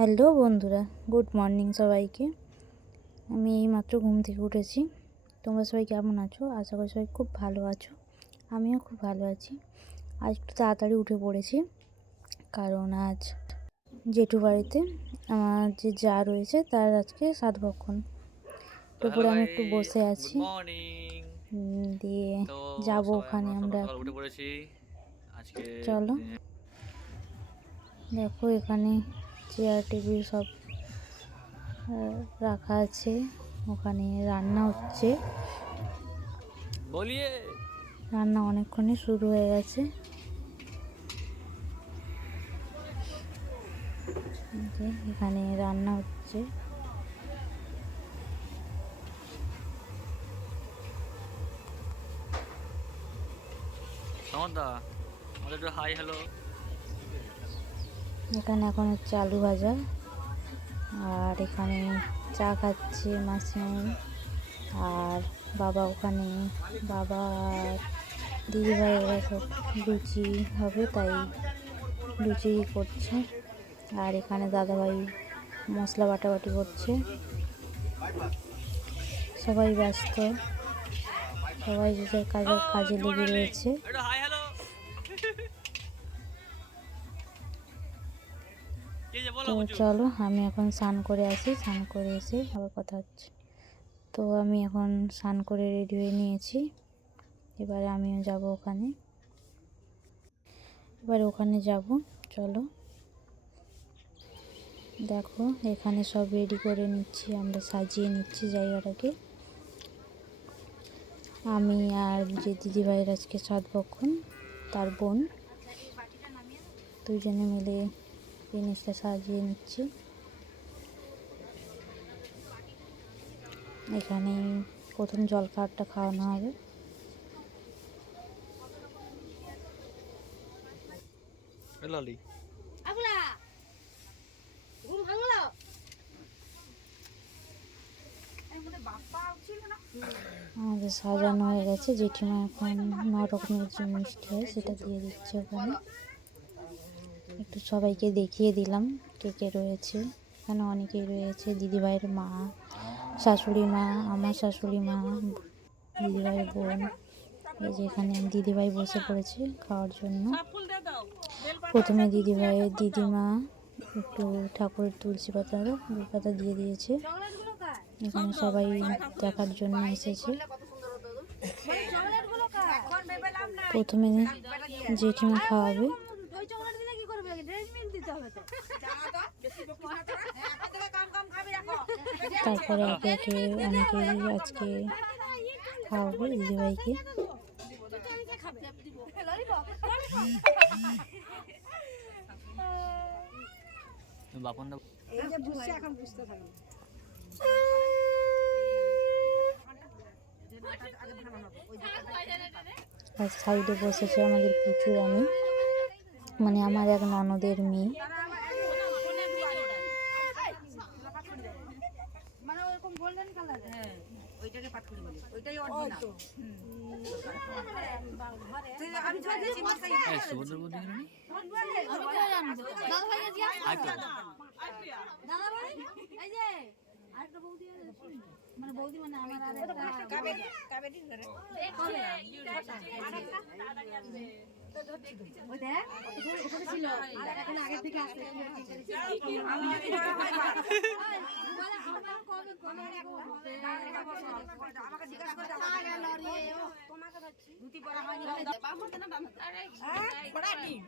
Hello বন্ধুরা, good morning সবাইকে। আমি এইমাত্র ঘুম থেকে উঠেছি। তোমরা সবাই কেমন আছো? আশা করি সবাই খুব ভালো আছো। আমিও খুব ভালো আছি। আজ একটু তাড়াতাড়ি উঠে পড়েছি, কারণ আজ জেঠু বাড়িতে আমার যে যা রয়েছে তার আজকে সাধভক্ষণ। দুপুরে আমি একটু বসে আছি, দিয়ে যাব ওখানে আমরা। উঠে পড়েছি আজকে। চলো, দেখো এখানে চেয়ার টেবিল সব রাখা আছে। ওখানে রান্না হচ্ছে, রান্না অনেকক্ষণই শুরু হয়ে গেছে। এখানে রান্না হচ্ছে। এখানে এখন হচ্ছে আলু ভাজা, আর এখানে চা খাচ্ছে মাসিমণি, আর বাবা ওখানে, বাবা আর দিদিভাইয়েরা সব লুচি হবে তাই লুচি করছে। আর এখানে দাদাভাই মশলা বাটাবাটি করছে। সবাই ব্যস্ত, সবাই যে যার কাজে লেগে রয়েছে। তো চলো, আমি এখন স্নান করে আসি, স্নান করে এসে আবার কথা হচ্ছে। তো আমি এখন স্নান করে রেডি হয়ে নিয়েছি। এবারে আমিও যাব ওখানে, যাব। চলো, দেখো এখানে সব রেডি করে নিচ্ছি, আমরা সাজিয়ে নিচ্ছি জায়গাটাকে। আমি আর যে দিদিভাইয়ের আজকে সাধভক্ষণ, তার বোন, দুজনে মিলে জিনিসটা সাজিয়ে নিচ্ছি। এখানে প্রথম জলখাবারটা খাওয়ানো হবে। আমাদের সাজানো হয়ে গেছে। জেঠিমা এখন 9 রকমের যে মিষ্টি হয় সেটা দিয়ে দিচ্ছে ওখানে। একটু সবাইকে দেখিয়ে দিলাম কে কে রয়েছে। এখানে অনেকেই রয়েছে, দিদিভাইয়ের মা, শাশুড়ি মা, আমার শাশুড়ি মা, দিদিভাইয়ের বোন। এই যে এখানে দিদিভাই বসে পড়েছে খাওয়ার জন্য। প্রথমে দিদিভাইয়ের দিদিমা একটু ঠাকুরের তুলসী পাতা, বেলপাতা দিয়ে দিয়েছে। এখানে সবাই দেখার জন্য এসেছে। প্রথমে জেঠিমা খাওয়াবে, তারপরে একে একে অনেকেই আজকে খাওয়াবে দিদিভাইকে। আর সাইডে বসেছে আমাদের প্রচুর, আমি মানে আমার এক ননদের মেয়ে। মানে বৌদি মানে আমার আর কাবেরি ধরে ওই দেখ ওখানে ছিল, এখন আগে থেকে আসছে। আমাকে জিজ্ঞাসা করে তোমাকে ধরছি ধুতি পরা হয়নি,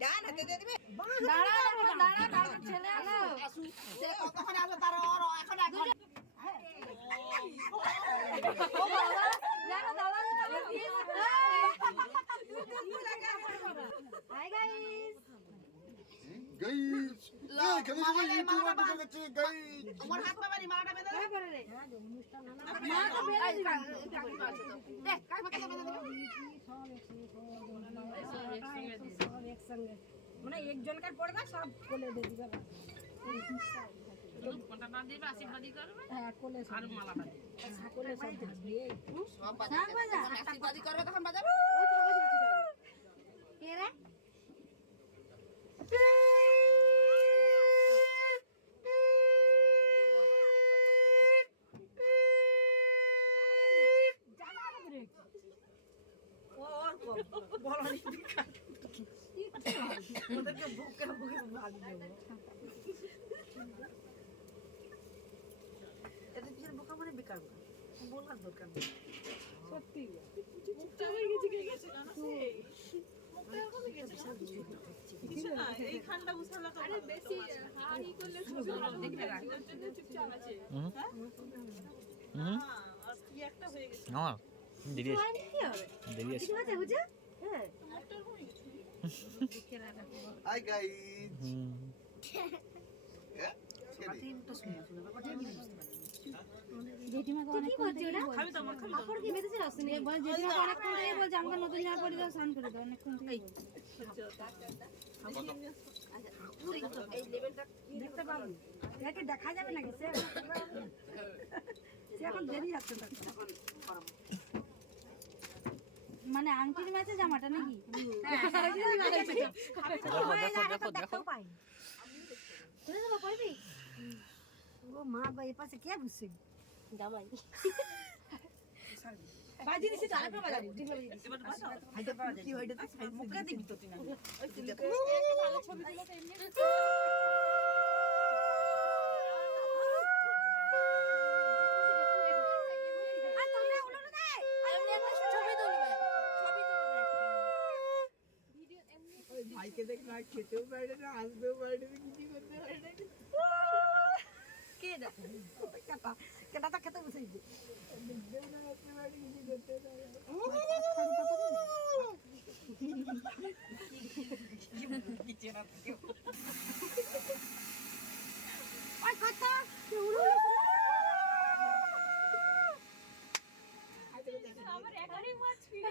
ডান হাতে দিয়ে দিবে। দাঁড়া দাঁড়া দাঁড়া, ছেলে আসো, ছেলে কতক্ষণ আসবে তার এখন এখন ও বাবা জানো দাদা হাই গাইস গাইস এই কেন তুমি ইউটিউবে ঢুকে গেছে গাইস। আমার হাত বাবারি মাটা বেঁধে দাও করে রে অনুষ্ঠান না মাটা বেঁধে দেখ কাই মাকে বেঁধে দেবে সব একসঙ্গে মানে একজনকার পড়বে সব কোলে দিয়ে দিবে। কোনটা না দিবে আশীর্বাদই করবে। হ্যাঁ কোলে আর মালাটা দিবে, কোলে সব দিবে। সব বাজা আশীর্বাদই করবে তখন বাজাবে। কে রে ওদেরকে বুকে বুকে ভাবি দেবো এটা কি বোকা মানে বেকার বলার দরকার নেই সত্যি মুখটা হয়ে গেছে না সেই মুখটা হয়ে গেছে কিছু না এই ঠান্ডা উছালা আরে বেশি হাই করলে সব দেখতে রাখ চুপচাপ আছে হ্যাঁ আর কি একটা হয়ে গেছে না দেরি আছে দেরি আছে কিছু আছে বুঝে হ্যাঁ মুখটা হয়ে গেছে Hi guys. জেঠিমাকে অনেকক্ষণ থেকে জেঠিমাকে অনেকক্ষণ থেকে বলছে আমাকে নতুন জামা পরে দাও স্নান করে দাও অনেকক্ষণ থেকে এই লেভেলটা দেখতে পাবো একে দেখা যাবে নাকি সে এখন দেরি আছে এখন করাবো মানে আংটির ম্যাচে জামাটা নাকি দেখো ও মা বা এ পাশে কে বসে জামাই বাজি দিছি তো আরেকবার বাজাবো ঠিক আছে এবার বাজাও হাইতে পারা যায় কি হইতে মুখে দিবি তো তুই না ভালো ছবি তুলো তো এমনি ভাইকে দেখ না খেতেও পারে না আসবেও পারে না কিছু করতে পারে না কে না কেটা খেতে বসেছে দেখবেও না আসতে পারে কিছু করতে পারে ওই কথা আমার একারই মাছ ফিরে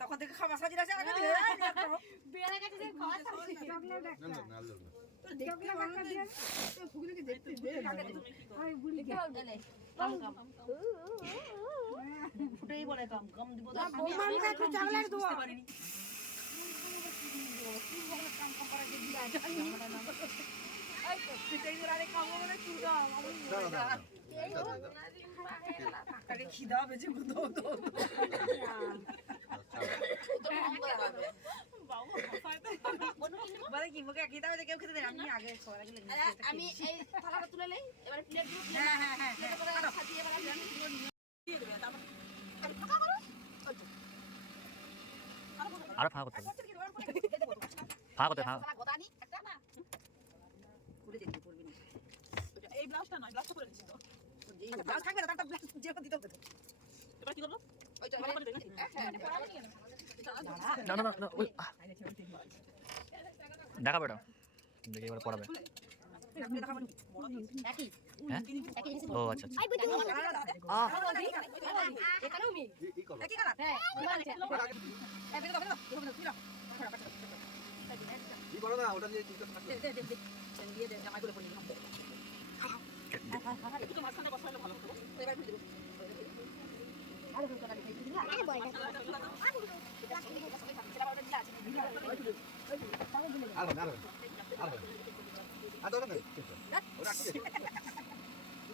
তখন থেকে খাওয়া সাজি আছে ফুটেই বলে কম কম দিব চকলেট দেবো খিদা বেজে বলে কি মুখে খিদা বেজে কেউ খেতে দেয় আমি আগে আমি এই থালাটা তুলে নেই এবারে প্লেট দিয়ে হ্যাঁ হ্যাঁ হ্যাঁ সাজিয়ে এবারে দিয়ে দেবে তারপর ফাঁকা করো আর ফাঁকা করতে ফাঁকা করতে ফাঁকা এই ব্লাউজটা নয় ব্লাউজটা করে দিছি তো ব্লাউজ থাকবে না তার ব্লাউজ যে দিতে হবে তো এবার কি করব ওইটা ভালো করে দেন না না না ওই দেখা বেটা দেখি এবার পড়াবে হ্যাঁ ও আচ্ছা আচ্ছা এখানেও মি একই কালার হ্যাঁ এই দেখো কি বলো না ওটা দিয়ে চিন্তা থাকবে দে দিয়ে দে জামাইগুলো পরিয়ে দিলাম একটু মাঝখানে বসালে ভালো হতো এবার ভেজে দেব আরে ফুলটা দিয়ে দিলা আরে বয়টা আর দাও না ওটা ঠিক আছে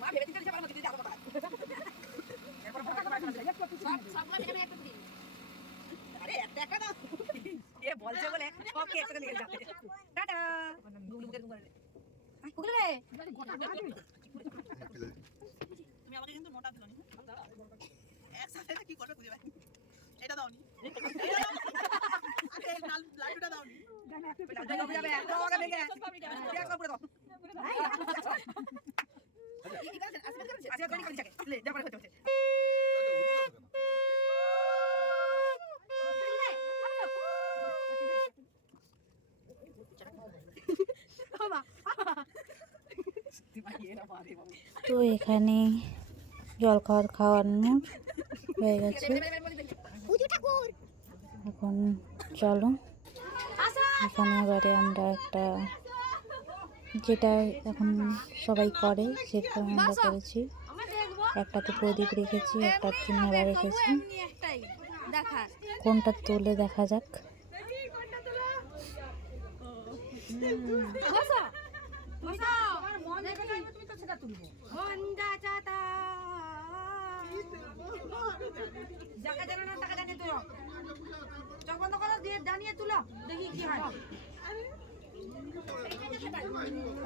মা ভেবে চিন্তা দিতে পারবো দিদি দেখো বাবা এরপর ফটো করে সবগুলো মিলে একটা দিন আরে একটা দাও এ বলছে বলে সব কে একসাথে নিয়ে যাবে টাটা গুগল বুকে করে গুগল রে তুমি আমাকে কিন্তু নোটা দিলনি একসাথে কি করবে খুঁজে পাই এটা দাওনি আরে লাড্ডুটা দাওনি লাড্ডু যাবে একটা ওটা ভেঙে দিয়া করে দাও ঠিক আছে আজকে করি করি থাকে লে যা পরে হতে হচ্ছে তো এখানে জলখাবার খাওয়ানো হয়ে গেছে। এখন চলো এখানে এবারে আমরা একটা, যেটা এখন সবাই করে সেটা আমরা করেছি। একটাতে প্রদীপ রেখেছি, একটাতে মেলা রেখেছি। কোনটা তুলে দেখা যাক।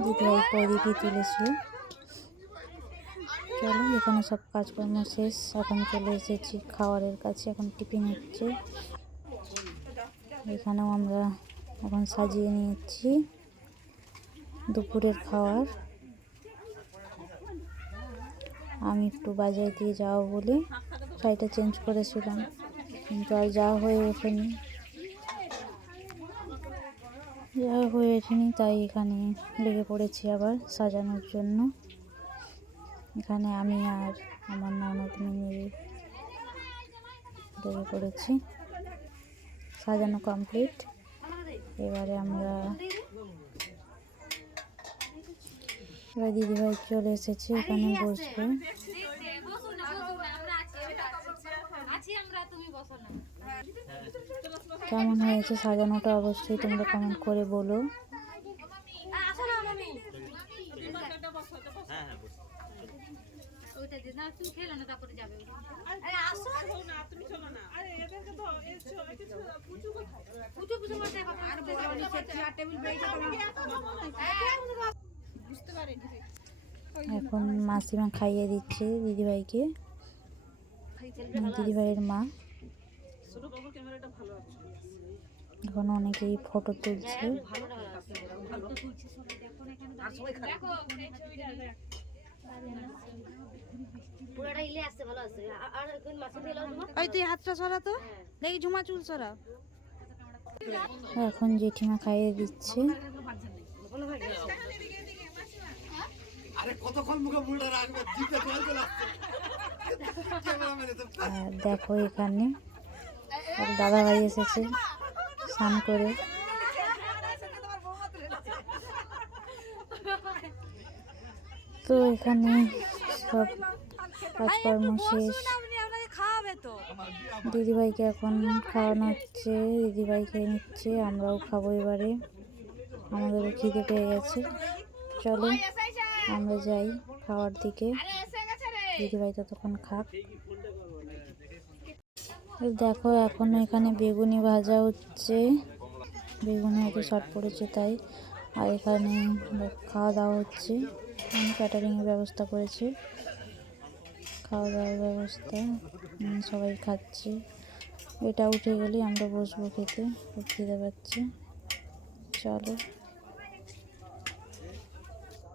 দিদিভাই প্রদীপই তুলেছিল। চলো এখানে সব কাজকর্ম শেষ, এখন চলে এসেছি খাবারের কাছে। এখন টিফিন হচ্ছে, এখানেও আমরা এখন সাজিয়ে নিচ্ছি দুপুরের খাবার। আমি একটু বাজার দিয়ে যাবো বলে শাড়িটা চেঞ্জ করেছিলাম, কিন্তু আর যাওয়া হয়ে ওঠেনি, তাই এখানে লেগে পড়েছি আবার সাজানোর জন্য। এখানে আমি আর আমার ননদ মিলে লেগে পড়েছি। সাজানো কমপ্লিট। এবার দিদিভাই চলে এসেছে, এখানে বসবে। কেমন হয়েছে সাজানোটা অবশ্যই তোমরা কমেন্ট করে বলো। এখন মাসিমা খাইয়ে দিচ্ছে দিদিভাইকে, দিদিভাইয়ের মা। এখন অনেকেই ফটো তুলছে। তুই হাতটা সরা তো, দেখি ঝুমা চুল সরা। এখন জেঠিমা খাইয়ে দিচ্ছে। আর দেখো এখানে এক দাদা ভাই এসেছে স্নান করে। তো এখানে সব কাজকর্ম শেষ। দিদিভাইকে এখন খাওয়ানো হচ্ছে, দিদিভাই খেয়ে নিচ্ছে, আমরাও খাবো এবারে। আমাদেরও খিদে পেয়ে গেছে, চলো আমরা যাই খাওয়ার দিকে। দিদিভাই ততক্ষণ খাক। দেখো এখন এখানে বেগুনি ভাজা হচ্ছে, বেগুনি হয়তো শর্ট পড়েছে তাই। আর এখানে খাওয়া দাওয়া হচ্ছে, ক্যাটারিংয়ের ব্যবস্থা করেছে, খাওয়া দাওয়ার ব্যবস্থা, সবাই খাচ্ছে। এটা উঠে গেলে আমরা বসবো খেতে, খুব খিদে পাচ্ছে। চলো।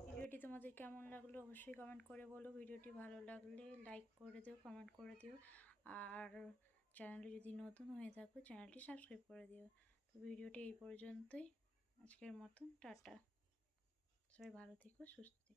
ভিডিওটি তোমাদের কেমন লাগলো অবশ্যই কমেন্ট করে বলো। ভিডিওটি ভালো লাগলে লাইক করে দিও, কমেন্ট করে দিও। আর চ্যানেলে যদি নতুন হয়ে থাকো চ্যানেলটি সাবস্ক্রাইব করে দিও। তো ভিডিওটি এই পর্যন্তই, আজকের মতন টাটা। সবাই ভালো থেকো, সুস্থ থেকো।